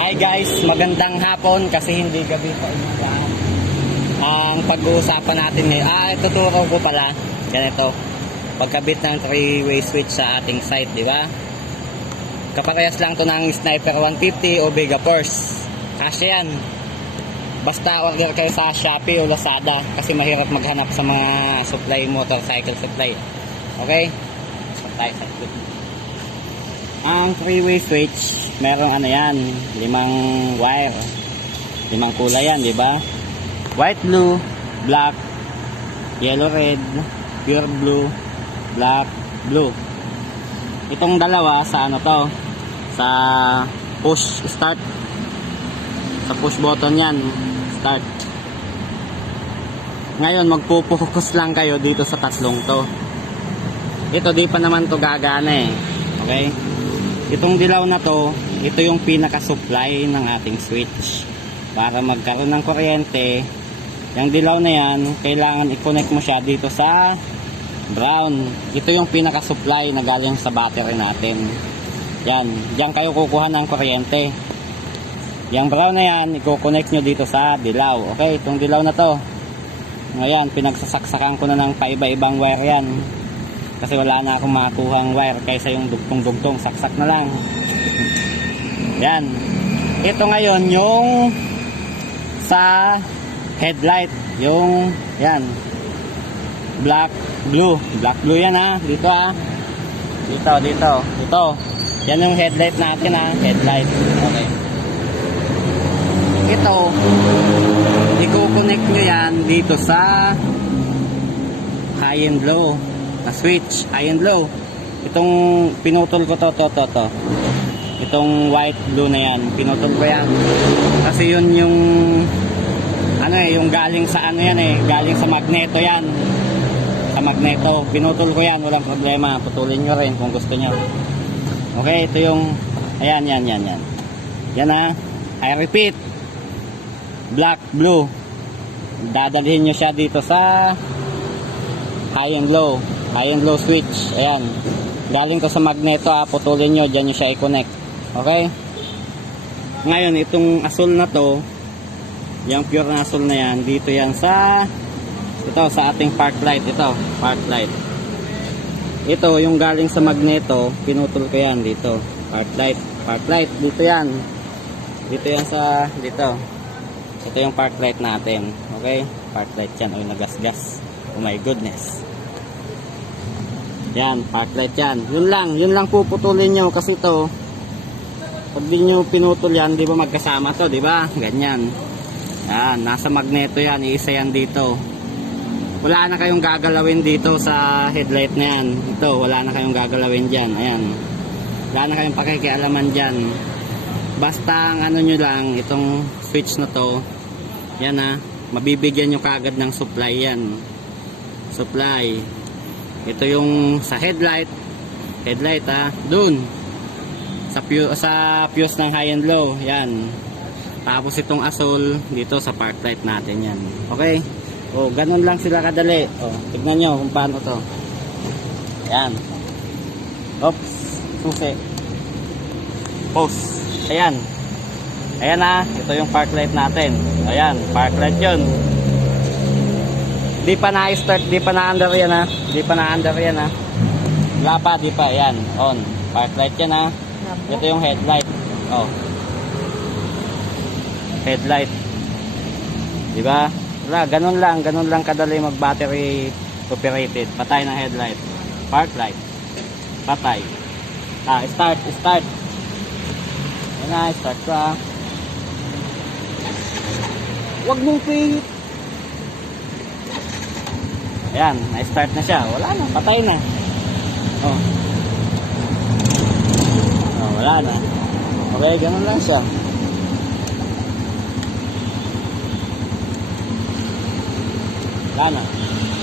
Hi guys, magandang hapon kasi hindi gabi pa umagaan. Ang pag-uusapan natin ngayon, ituturo ko pala ganito. Pagkabit ng 3-way switch sa ating site, di ba? Kaparehas lang to ng Sniper 150 o Vega Force. Kasi yan. Basta order kayo sa Shopee o Lazada kasi mahirap maghanap sa mga supply, motorcycle supply. Okay? Tayo sa switch. Ang 3-way switch, meron ano yan, 5 wire, 5 kulay yan, di ba? White, blue, black, yellow, red, pure blue, black, blue. Itong dalawa sa ano to, sa push start, sa push button yan, start. Ngayon magpo-focus lang kayo dito sa tatlong to. Ito di pa naman to gagana eh. Okay? Itong dilaw na to, ito yung pinaka-supply ng ating switch. Para magkaroon ng kuryente, yung dilaw na yan, kailangan i-connect mo siya dito sa brown. Ito yung pinaka-supply na galing sa battery natin. Yan, diyan kayo kukuha ng kuryente. Yung brown na yan, i-connect nyo dito sa dilaw. Okay, itong dilaw na to. Ngayon, pinagsasaksakan ko na ng paiba-ibang wire yan. Kasi wala na akong makuhang wire kaysa yung dugtong-dugtong, saksak na lang. Yan. Ito ngayon yung sa headlight, yung yan. Black blue yan ha. Dito ha. Dito. Ito. Yan yung headlight natin ha. Headlight. Okay. Ito, i-connect nyo yan dito sa high and low na switch, high and low. Itong pinutol ko to. Itong white blue na yan, pinutol ko yan. Kasi yun yung ano yung galing sa ano yan galing sa magneto yan. Sa magneto, pinutol ko yan, walang problema. Putulin nyo rin kung gusto nyo. Okay, ito yung ayan. Yan ha. I repeat. Black, blue. Dadalhin nyo siya dito sa high and low switch. Ayan, galing to sa magneto ha. Putulin nyo, dyan nyo siya i-connect. Okay, ngayon itong asul na to, yung pure na asul na yan, dito yan sa sa ating park light. Ito, park light. Ito yung galing sa magneto, pinutol ko yan dito. Park light, dito yan sa dito. Ito yung park light natin. Okay, park light yan. Ay, nagasgas. Oh my goodness. Yan, park light yan. Yun lang puputulin nyo kasi to, pag di nyo pinutol yan, di ba magkasama to, di ba? Ganyan. Yan, nasa magneto yan, iisa yan dito. Wala na kayong gagalawin dito sa headlight na yan. Ito, wala na kayong gagalawin dyan. Ayan. Wala na kayong pakikialaman dyan. Basta ang ano nyo lang, itong switch na to, yan ha, mabibigyan nyo kagad ng supply yan. Supply. Ito yung sa headlight ha, dun sa fuse ng high and low, yan. Tapos itong asul dito sa park light natin yan. Okay, o ganun lang sila kadali. O tignan nyo kung paano to. Yan, oops, susi, post. Ayan ha, ito yung park light natin. Ayan, park light yun. Di pa na-start, di pa na-under yan ha. Wala pa, di pa. Yan, on. Park light yan ha. Ito yung headlight. Oh. Headlight. Di ba? Wala, ganun lang kadali mag-battery operated. Patay ng headlight. Park light. Patay. Start. Yan na, start ko ha. Huwag mong pihit. Ayan, na-start na siya. Wala na, patay na. Oh, wala na. Okay, ganun lang siya. Wala na.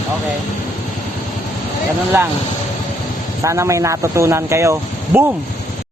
Okay. Ganun lang. Sana may natutunan kayo. Boom!